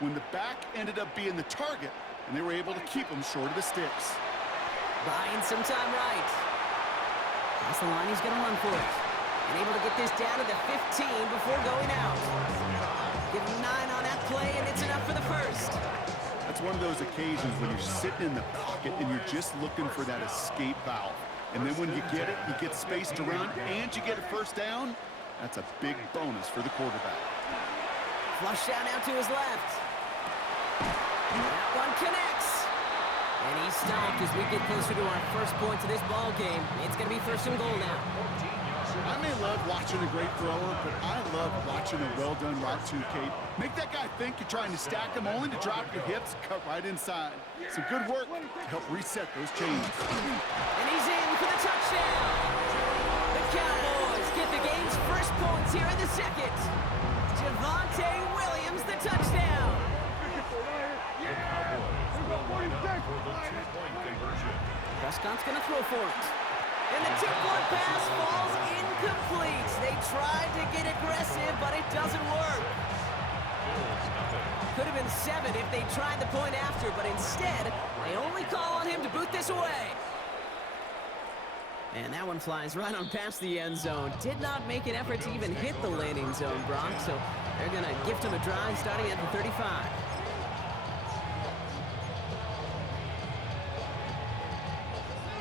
when the back ended up being the target, and they were able to keep him short of the sticks. Buying some time right. That's the line, he's going to run for it. And able to get this down to the 15 before going out. Give him 9 on that play, and it's enough for the first. That's one of those occasions when you're sitting in the pocket and you're just looking for that escape valve. And then when you get it, you get space to run, and you get a first down. That's a big bonus for the quarterback. Flush down out to his left. That one connects. And he's stopped as we get closer to our first point to this ball game. It's going to be first and goal now. I may love watching a great thrower, but I love watching a well-done route too, Kate. Make that guy think you're trying to stack him only to drop your hips, cut right inside. Some good work to help reset those chains. And he's in for the touchdown. The Cowboys get the game's first points here in the second. Javonte Williams, the touchdown. Prescott's going to throw for it. And the two-point pass falls incomplete. They tried to get aggressive, but it doesn't work. Could have been 7 if they tried the point after, but instead, they only call on him to boot this away. And that one flies right on past the end zone. Did not make an effort to even hit the landing zone, Brock, so they're going to gift him a drive starting at the 35.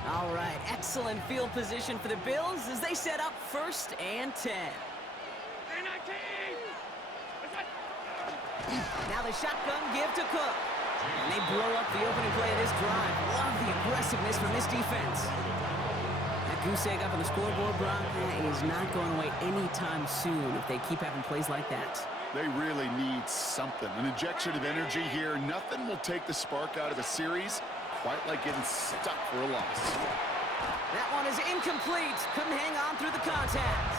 All right, excellent field position for the Bills as they set up 1st and 10. Now the shotgun give to Cook. And they blow up the opening play of this drive. Love the aggressiveness from this defense. That goose egg up on the scoreboard, Brock, is not going away anytime soon if they keep having plays like that. They really need something. An injection of energy here. Nothing will take the spark out of a series quite like getting stuck for a loss. That one is incomplete. Couldn't hang on through the contact.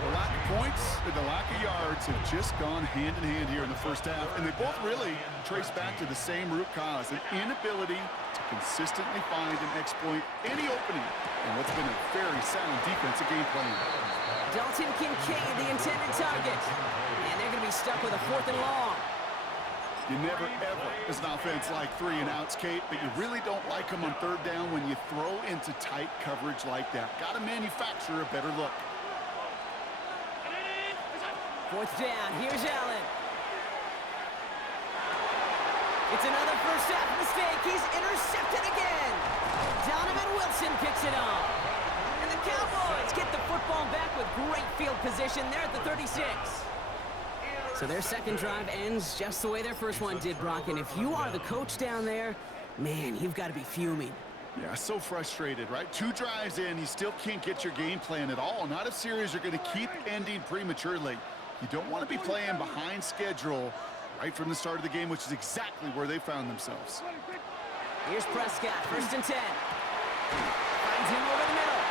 The lack of points and the lack of yards have just gone hand in hand here in the first half, and they both really trace back to the same root cause, an inability to consistently find and exploit any opening in what's been a very sound defensive game plan. Dalton Kincaid, the intended target. And they're going to be stuck with a 4th and long. You never, ever, as an offense, like 3 and outs, Kate, but you really don't like them on 3rd down when you throw into tight coverage like that. Got to manufacture a better look. 4th down, here's Allen. It's another first half mistake. He's intercepted again. Donovan Wilson picks it up. And the Cowboys get the football back with great field position there at the 36. So their second drive ends just the way their first one did, Brock. And if you are the coach down there, man, you've got to be fuming. Yeah, so frustrated, right? 2 drives in, you still can't get your game plan at all. Not if series are going to keep ending prematurely. You don't want to be playing behind schedule right from the start of the game, which is exactly where they found themselves. Here's Prescott, 1st and 10. Finds him over the middle.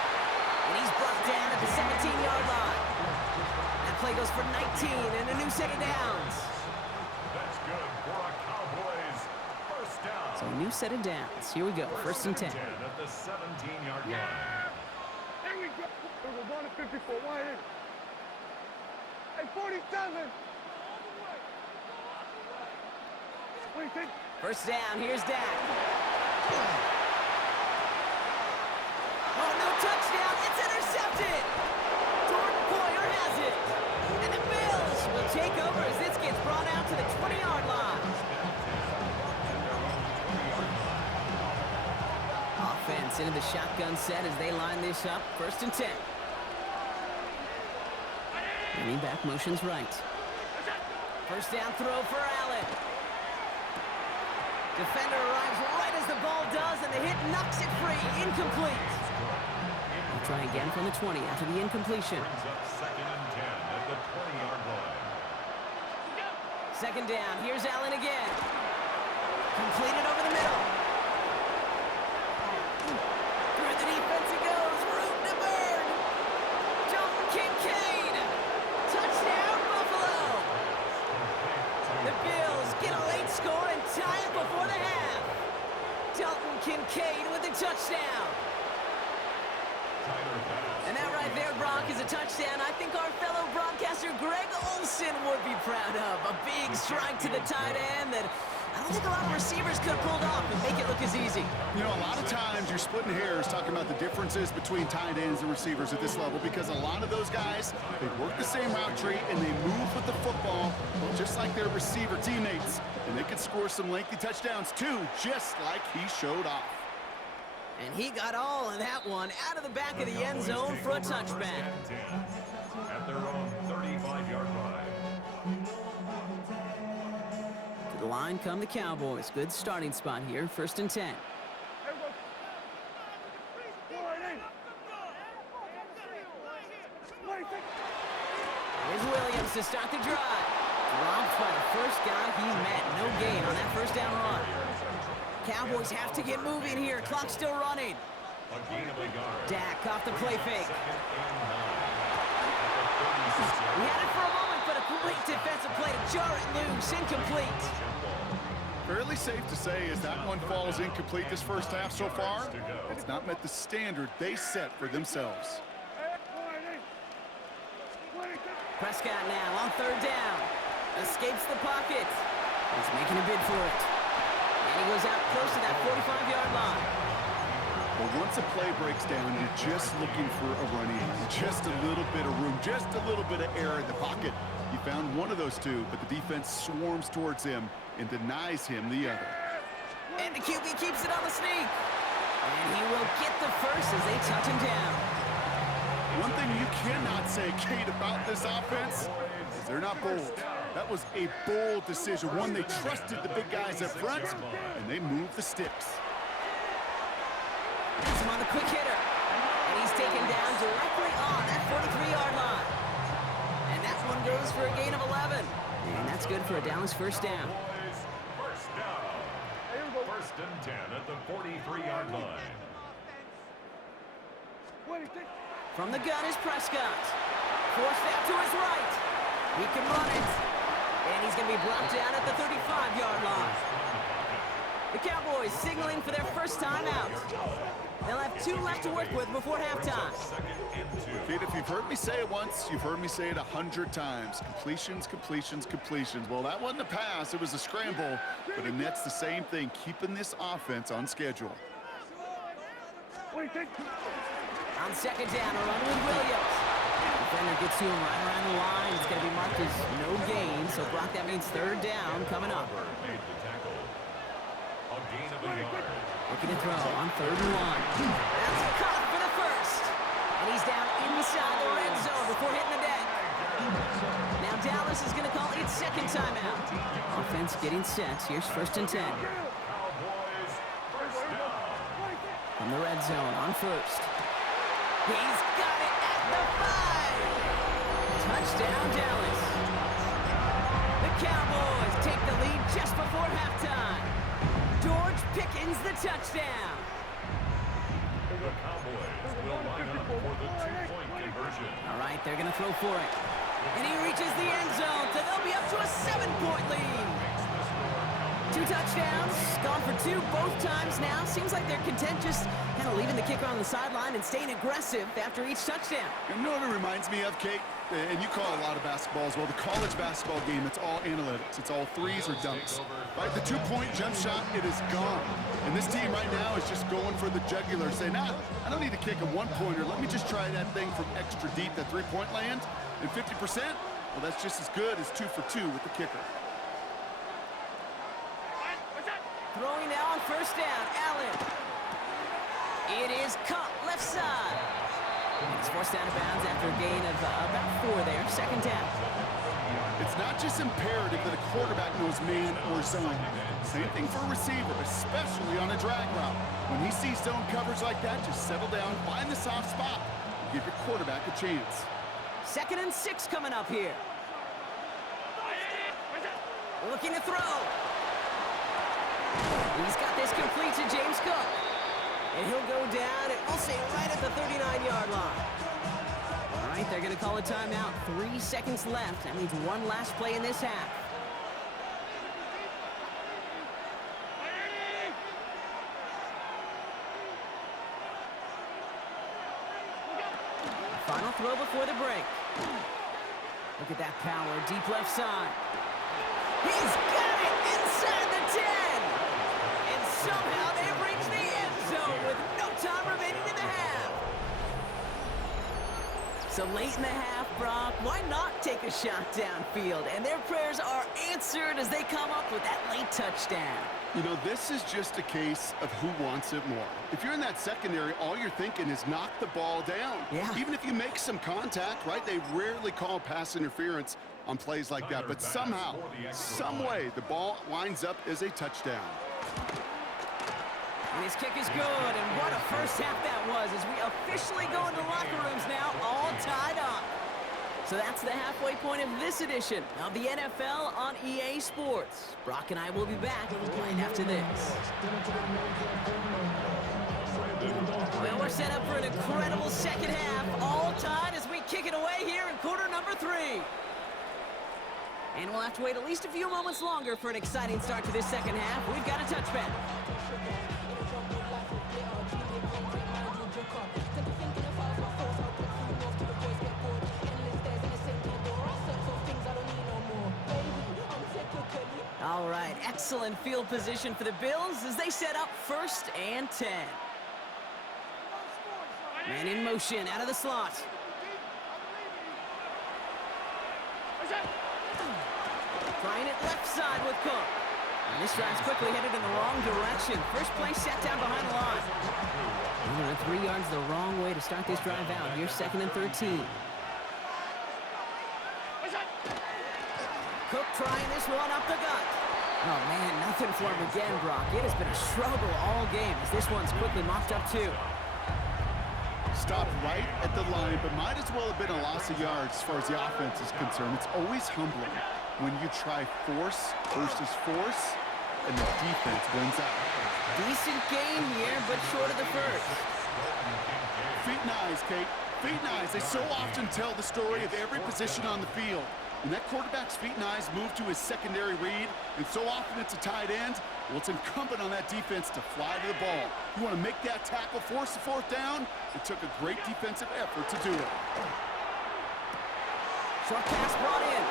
And he's brought down at the 17-yard line. That play goes for 19 and a new set of downs. That's good for a Cowboys first down. So a new set of downs. Here we go, 1st and 10. At the 17-yard line. There we go. We're going to 54. Why? Hey, 47. 1st down, here's Dak. Oh, no touchdown, it's intercepted! Jordan Poyer has it! And the Bills will take over as this gets brought out to the 20-yard line. Offense into the shotgun set as they line this up, 1st and 10. Running back motions right. 1st down throw for Allen. Defender arrives right as the ball does, and the hit knocks it free. Incomplete. They'll try again from the 20 after the incompletion. Brings up 2nd and 10 at the 20-yard line. 2nd down. Here's Allen again. Completed over the middle. Through the defense it goes. Root to bird. Dalton Kincaid. Touchdown, Buffalo. The Bills get a late score and tie it before the half. Dalton Kincaid with the touchdown. And that right there, Brock, is a touchdown I think our fellow broadcaster Greg Olson would be proud of. A big strike to the tight end that I don't think a lot of receivers could have pulled off and make it look as easy. You know, a lot of times you're splitting hairs talking about the differences between tight ends and receivers at this level because a lot of those guys, they work the same route tree and they move with the football just like their receiver teammates. And they can score some lengthy touchdowns too, just like he showed off. And he got all of that one out of the back of the end zone for a touchback. At their own 35-yard line. To the line come the Cowboys. Good starting spot here, 1st and 10. Here's Williams to start the drive. Dropped by the first guy he met. No gain on that first down run. Cowboys have to get moving here. Clock's still running. Dak off the play fake. He had it for a moment, but a great defensive play to jar it loose. Incomplete. Fairly safe to say as that one falls incomplete this first half so far, it's not met the standard they set for themselves. Prescott now on 3rd down. Escapes the pocket. He's making a bid for it. And he goes out close to that 45-yard line. Well, once a play breaks down, you're just looking for a running lane. Just a little bit of room, just a little bit of air in the pocket. You found one of those two, but the defense swarms towards him and denies him the other. And the QB keeps it on the sneak. And he will get the first as they touch him down. One thing you cannot say, Kate, about this offense is they're not bold. That was a bold decision, one they trusted the big guys up front, and they moved the sticks. Gets him on the quick hitter. And he's taken down directly on that 43-yard line. And that one goes for a gain of 11. And that's good for a Dallas first down. First down. 1st and 10 at the 43-yard line. From the gun is Prescott. Forced out to his right. He can run it. And he's going to be brought down at the 35-yard line. The Cowboys signaling for their first time out. They'll have 2 left to work with before halftime. Kate, if you've heard me say it once, you've heard me say it 100 times. Completions, completions, completions. Well, that wasn't a pass. It was a scramble. But it nets the same thing, keeping this offense on schedule. On 2nd down, a run with Williams. Defender gets to him right around the line. It's going to be marked as no gain. So, Brock, that means 3rd down coming up. Looking to throw on 3rd and 1. That's caught for the first. And he's down inside the red zone before hitting the deck. Now Dallas is going to call its 2nd timeout. Offense getting set. Here's 1st and 10. From the red zone on 1st. He's got it at the 5. Touchdown, Dallas. The Cowboys take the lead just before halftime. George Pickens the touchdown. The Cowboys will line up for the 2-point conversion. All right, they're going to throw for it. And he reaches the end zone, so they'll be up to a 7-point lead. 2 touchdowns, gone for 2 both times now. Seems like they're content just kind of leaving the kicker on the sideline and staying aggressive after each touchdown. You know what it reminds me of, Kate? And you call a lot of basketball as well. The college basketball game, it's all analytics. It's all threes or dunks. Right? The 2-point jump shot, it is gone. And this team right now is just going for the jugular, saying, I don't need to kick a 1-pointer. Let me just try that thing from extra deep, that 3-point land. And 50%, well, that's just as good as 2 for 2 with the kicker. Throwing now on 1st down, Allen. It is caught left side. It's forced out of bounds after a gain of about 4 there. 2nd down. It's not just imperative that a quarterback knows man or zone. Same thing for a receiver, especially on a drag route. When he sees zone coverage like that, just settle down, find the soft spot, and give your quarterback a chance. 2nd and 6 coming up here. Looking to throw. He's got this complete to James Cook. And he'll go down, and we'll say right at the 39-yard line. All right, they're going to call a timeout. 3 seconds left. That means 1 last play in this half. throw before the break. Look at that power, deep left side. He's got it inside the 10! And somehow they've reached the end zone with no time remaining in the half. So late in the half, Brock, why not take a shot downfield? And their prayers are answered as they come up with that late touchdown. You know, this is just a case of who wants it more. If you're in that secondary, all you're thinking is knock the ball down. Yeah. Even if you make some contact, right? They rarely call pass interference on plays like that. But somehow, some way, the ball winds up as a touchdown. And his kick is good, and what a first half that was as we officially go into locker rooms now, all tied up. So that's the halfway point of this edition of the NFL on EA Sports. Brock and I will be back right after this. Well, we're set up for an incredible second half, all tied as we kick it away here in quarter number 3. And we'll have to wait at least a few moments longer for an exciting start to this second half. We've got a touchback. All right, excellent field position for the Bills as they set up 1st and 10. Man in motion, out of the slot. Trying it left side with Cook. And this drive's quickly headed in the wrong direction. First play set down behind the line. And 3 yards the wrong way to start this drive out. Here's 2nd and 13. Cook trying this one up the gut. Oh, man, nothing for him again, Brock. It has been a struggle all game as this one's quickly mopped up, too. Stopped right at the line, but might as well have been a loss of yards as far as the offense is concerned. It's always humbling when you try force versus force, and the defense wins out. Decent game here, but short of the first. Feet and eyes, Kate. Feet and eyes. They so often tell the story of every position on the field. When that quarterback's feet and eyes move to his secondary read, and so often it's a tight end, well, it's incumbent on that defense to fly to the ball. You want to make that tackle, force the 4th down. It took a great defensive effort to do it. Short pass brought in.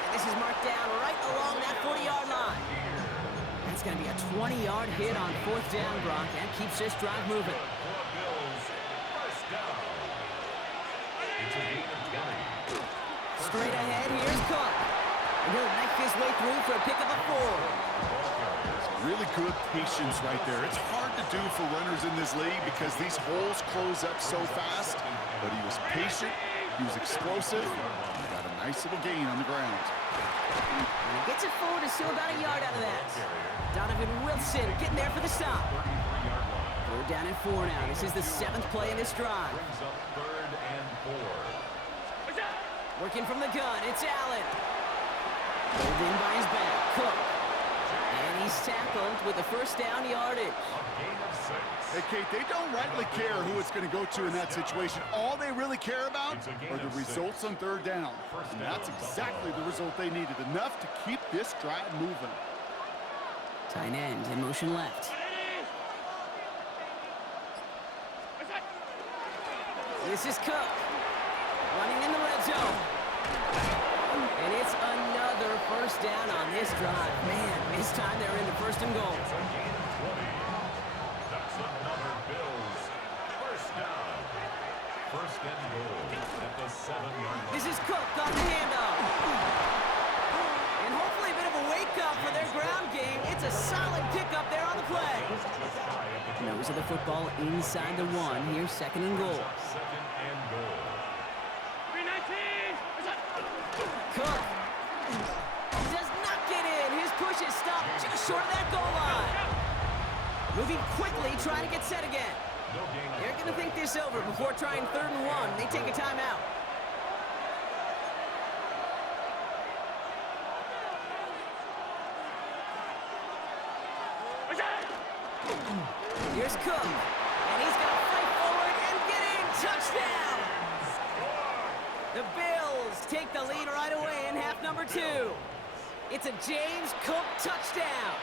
And this is marked down right along that 40-yard line. That's going to be a 20-yard hit on 4th down, Brock. That keeps this drive moving. Straight ahead, here's Cook. And he'll make his way through for a pick of a 4. Really good patience right there. It's hard to do for runners in this league because these holes close up so fast. But he was patient, he was explosive, and he got a nice little gain on the ground. And he gets it forward to still about a yard out of that. Donovan Wilson getting there for the stop. 3rd down and 4 now. This is the 7th play in this drive. Working from the gun, it's Allen. Pulled in by his back, Cook. And he's tackled with the 1st down yardage. Hey, Kate, they don't rightly care who it's going to go to in that situation. All they really care about are the results on 3rd down. And that's exactly the result they needed, enough to keep this drive moving. Tight end in motion left. This is Cook. Running in the red zone. And it's another 1st down on this drive. Man, this time they're into 1st and goal. That's another Bills 1st down. 1st and goal at the 7-yard line. This is Cook on the handoff. And hopefully a bit of a wake-up for their ground game. It's a solid pickup there on the play. Nose of the football inside the 1. Here's 2nd and goal. 2nd and goal. Cook does not get in. His push is stopped just short of that goal line. Moving quickly, trying to get set again. They're going to think this over before trying 3rd and 1. They take a timeout. Here's Cook. And he's going to fight forward and get in. Touchdown! The Bills take the lead right away in half number 2. It's a James Cook touchdown.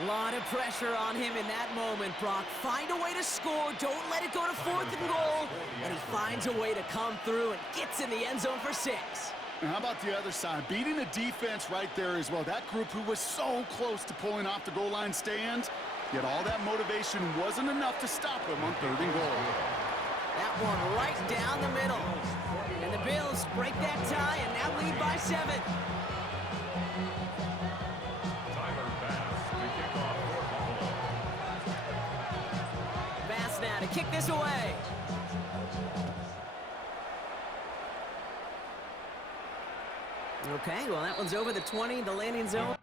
A lot of pressure on him in that moment, Brock. Find a way to score. Don't let it go to 4th and goal. And he finds a way to come through and gets in the end zone for 6. And how about the other side? Beating the defense right there as well. That group who was so close to pulling off the goal line stand, yet all that motivation wasn't enough to stop them on 3rd and goal. That one right down the middle. And the Bills break that tie and now lead by 7. Bass now to kick this away. Okay, well that one's over the 20, the landing zone.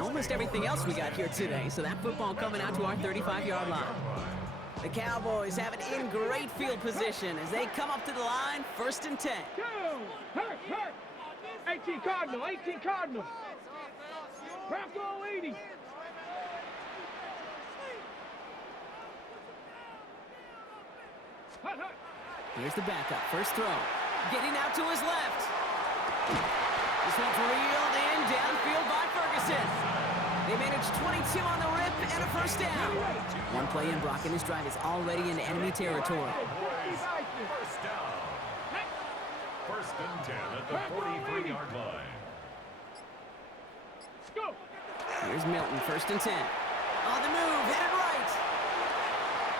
Almost everything else we got here today, so that football coming out to our 35-yard line. The Cowboys have it in great field position as they come up to the line, 1st and 10. Go! Hurt, hurt! 18 Cardinal, 18 Cardinal. Bronco 80. Hut, hut. Here's the backup, first throw. Getting out to his left. This one's reeled in downfield by Ferguson. They managed 22 on the rip and a 1st down. One play in, Brock, and his drive is already in enemy territory. 1st down. 1st and 10 at the 43-yard line. Go! Here's Milton, 1st and 10. On the move, headed right.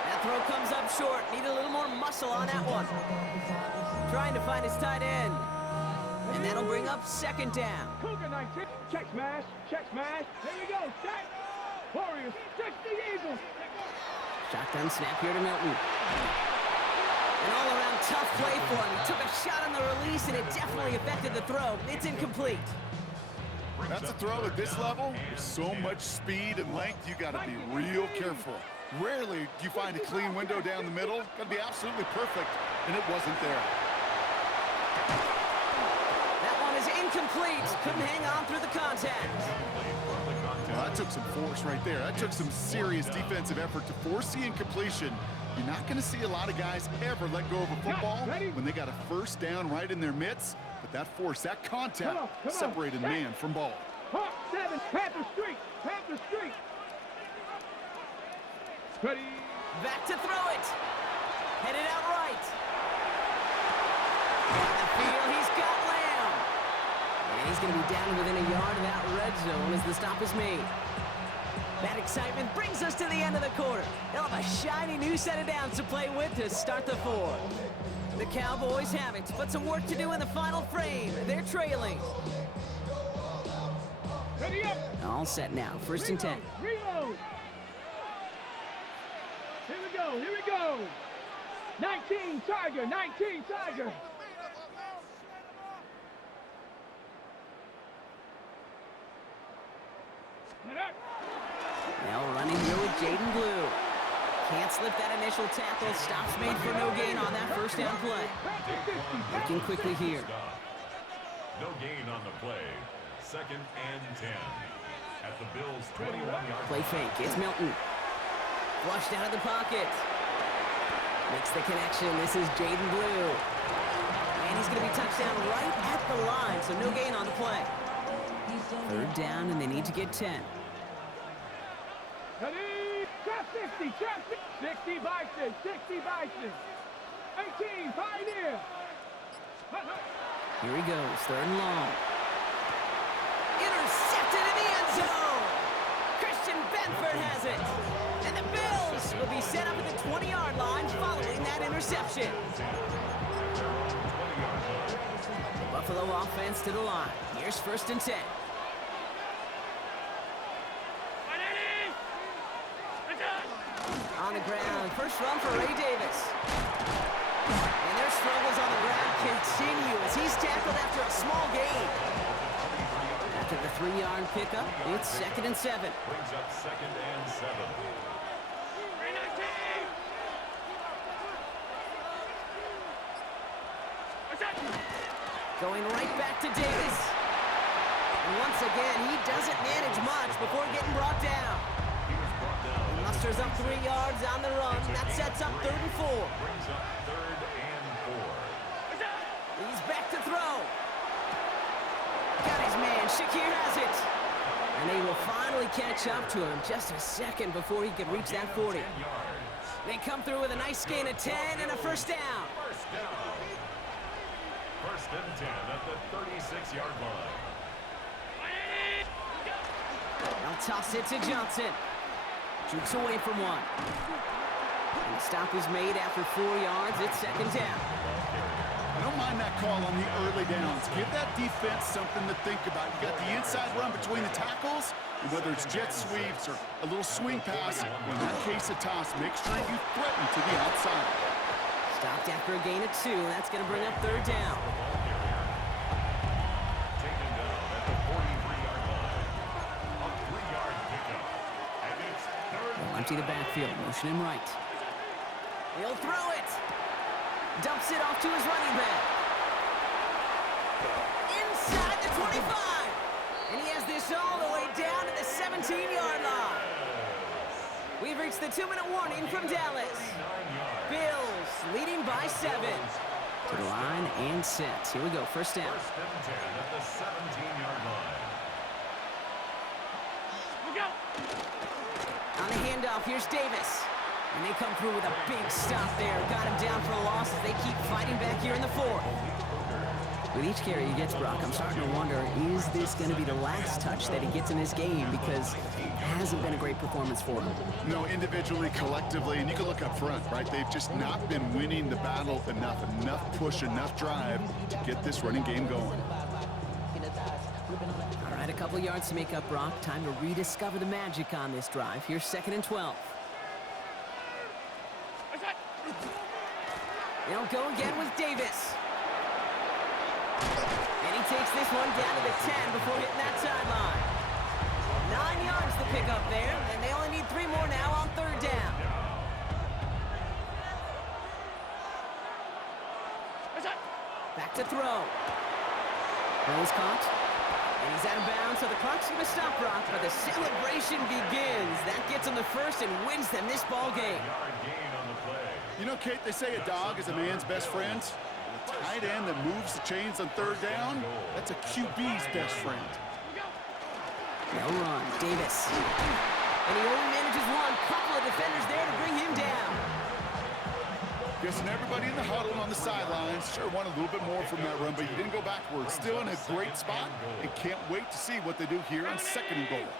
That throw comes up short. Need a little more muscle on that one. Trying to find his tight end. And that'll bring up 2nd down. Cougar 19. Check smash. Check smash. Here we go. Check. Warriors. Check the Eagles. Shotgun snap here to Milton. An all-around tough play for him. He took a shot on the release, and it definitely affected the throw. It's incomplete. That's a throw at this level. With so much speed and length, you got to be real careful. Rarely do you find a clean window down the middle. Got to be absolutely perfect, and it wasn't there. Incomplete. Couldn't hang on through the contact. Well, that took some force right there. That took some serious defensive effort to force the incompletion. You're not going to see a lot of guys ever let go of a football when they got a 1st down right in their midst. But that force, that contact, separated man from ball. Hawk 7, Panther Street. Panther Street. Ready. Back to throw it. Headed out right. On the field, he's got Lamb. And he's going to be down within a yard of that red zone as the stop is made. That excitement brings us to the end of the quarter. They'll have a shiny new set of downs to play with to start the 4th. The Cowboys have it, but some work to do in the final frame. They're trailing. Ready up. All set now, 1st and 10. Reload. Here we go, here we go. 19 Tiger, 19 Tiger. Now running here with Jaden Blue. Can't slip that initial tackle. Stops made for no gain on that 1st down play. Working quickly here. No gain on the play. 2nd and 10. At the Bills' 21-yard play fake. It's Milton. Flushed out of the pocket. Makes the connection. This is Jaden Blue. And he's going to be touched down right at the line, so no gain on the play. 3rd down, and they need to get 10. Ready? Trap 60, trap 60 Bison, 60 Bison. 18, Pioneer. Here he goes, 3rd and long. Intercepted in the end zone. Christian Benford has it. And the Bills will be set up at the 20-yard line following that interception. The Buffalo offense to the line. Here's 1st and 10. first run for Ray Davis. And their struggles on the ground continue as he's tackled after a small gain. After the 3-yard pickup, it's 2nd and 7. Brings up 2nd and 7. Going right back to Davis. And once again, he doesn't manage much before getting brought down. He musters up 3 yards on the run. That sets up 3rd and 4. Brings up 3rd and 4. He's back to throw. Got his man. Shakir has it. And they will finally catch up to him just a second before he can reach that 40. They come through with a nice gain of 10 and a first down. First down. 1st and 10 at the 36-yard line. They'll toss it to Johnson. Jukes away from one. And the stop is made after 4 yards. It's 2nd down. I don't mind that call on the early downs. Give that defense something to think about. You got the inside run between the tackles, and whether it's jet sweeps or a little swing pass, in that case a toss, make sure you threaten to the outside. Stopped after a gain of 2. That's going to bring up 3rd down. Taken down at the 43-yard line. A 3-yard pickup. And it's 3rd. They'll empty the backfield. Motion him right. He'll throw it. Dumps it off to his running back. Inside the 25. And he has this all the way down to the 17-yard line. We've reached the 2-minute warning from Dallas. Bills leading by 7. To the line and set. Here we go. First down. 1st and 10 at the 17-yard line. On the handoff, here's Davis. And they come through with a big stop there. Got him down for a loss as they keep fighting back here in the 4th. With each carry he gets, Brock, I'm starting to wonder, is this going to be the last touch that he gets in this game? Because it hasn't been a great performance for him. No, individually, collectively, and you can look up front, right? They've just not been winning the battle enough push, enough drive to get this running game going. All right, a couple yards to make up, Brock. Time to rediscover the magic on this drive. Here's 2nd and 12. They'll go again with Davis. And he takes this one down to the 10 before hitting that sideline. 9 yards to pick up there, and they only need 3 more now on 3rd down. Back to throw. Ball's caught. And he's out of bounds, so the clock's going to stop, Brock, but the celebration begins. That gets them the first and wins them this ball game. Yard gain on the play. You know, Kate, they say a dog is a man's best friend. A tight end that moves the chains on 3rd down, that's a QB's best friend. They'll run. Davis. And he only manages one. Couple of defenders there to bring him down. Guessing everybody in the huddle on the sidelines sure wanted a little bit more from that run, but you didn't go backwards. Still in a great spot, and can't wait to see what they do here on 2nd and goal.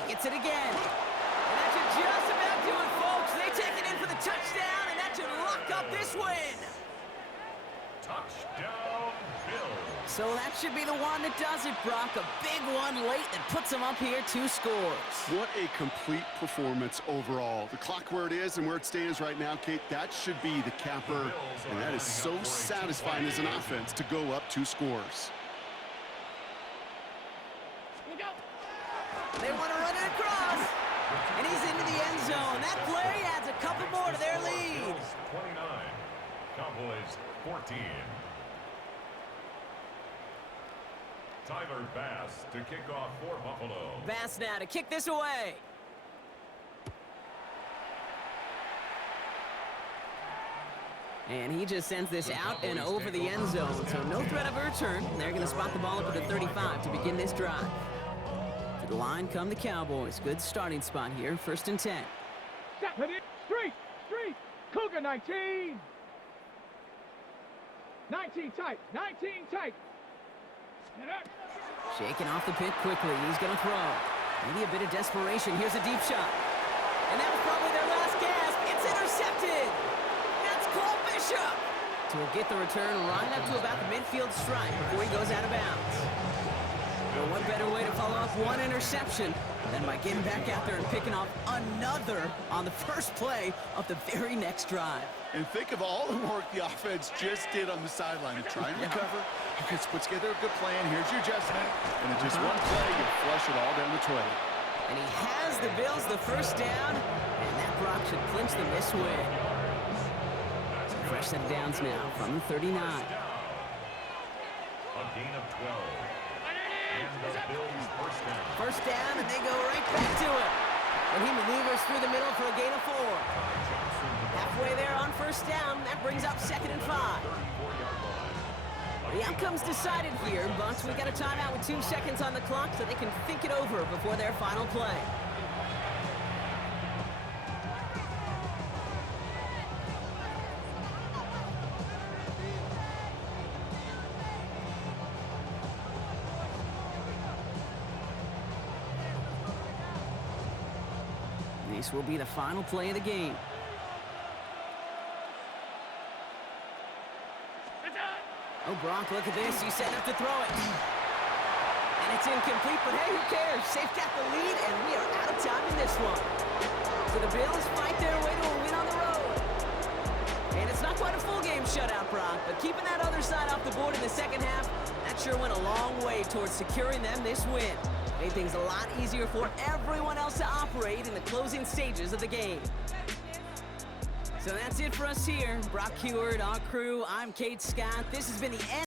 He gets it again. And that should just about do it, folks. They take it in for the touchdown, and that should lock up this win. Touchdown, Bills. So that should be the one that does it, Brock. A big one late that puts them up here 2 scores. What a complete performance overall. The clock where it is and where it stands right now, Kate, that should be the capper, and that is so satisfying as an offense to go up 2 scores. They want to run it across. And he's into the end zone. That play adds a couple more to their lead. Bills 29, Cowboys 14. Tyler Bass to kick off for Buffalo. Bass now to kick this away. And he just sends this out and over the end zone. So no threat of a return. They're going to spot the ball up at the 35 to begin this drive. To the line come the Cowboys. Good starting spot here. 1st and 10. Step it in. Street. Cougar 19. 19 tight. 19 tight. Shaking off the pit quickly. He's going to throw. Maybe a bit of desperation. Here's a deep shot. And that was probably their last gasp. It's intercepted. That's Cole Bishop. So we'll get the return right up to about the midfield stripe before he goes out of bounds. Well, what better way to follow up one interception than by getting back out there and picking off another on the first play of the very next drive. And think of all the work the offense just did on the sideline. They're trying to recover. Okay, let's put together a good plan. Here's your adjustment. And in just one play, you flush it all down the toilet. And he has the Bills the first down, and that Brock should clinch them this win. So fresh set of downs now from the 39. A gain of 12. And the Bills first down. First down, and they go right back to it. And he maneuvers through the middle for a gain of 4. Halfway there on first down, that brings up 2nd and 5. The outcome's decided here, Bucks. We got a timeout with 2 seconds on the clock so they can think it over before their final play. This will be the final play of the game. Oh, Gronk, look at this. He's setting up to throw it. And it's incomplete, but hey, who cares? They've got the lead, and we are out of time in this one. So the Bills fight their way to a win on the road. And it's not quite a full game shutout, Brock, but keeping that other side off the board in the second half, that sure went a long way towards securing them this win. Made things a lot easier for everyone else to operate in the closing stages of the game. So that's it for us here. Brock Heward, our crew, I'm Kate Scott. This has been the end.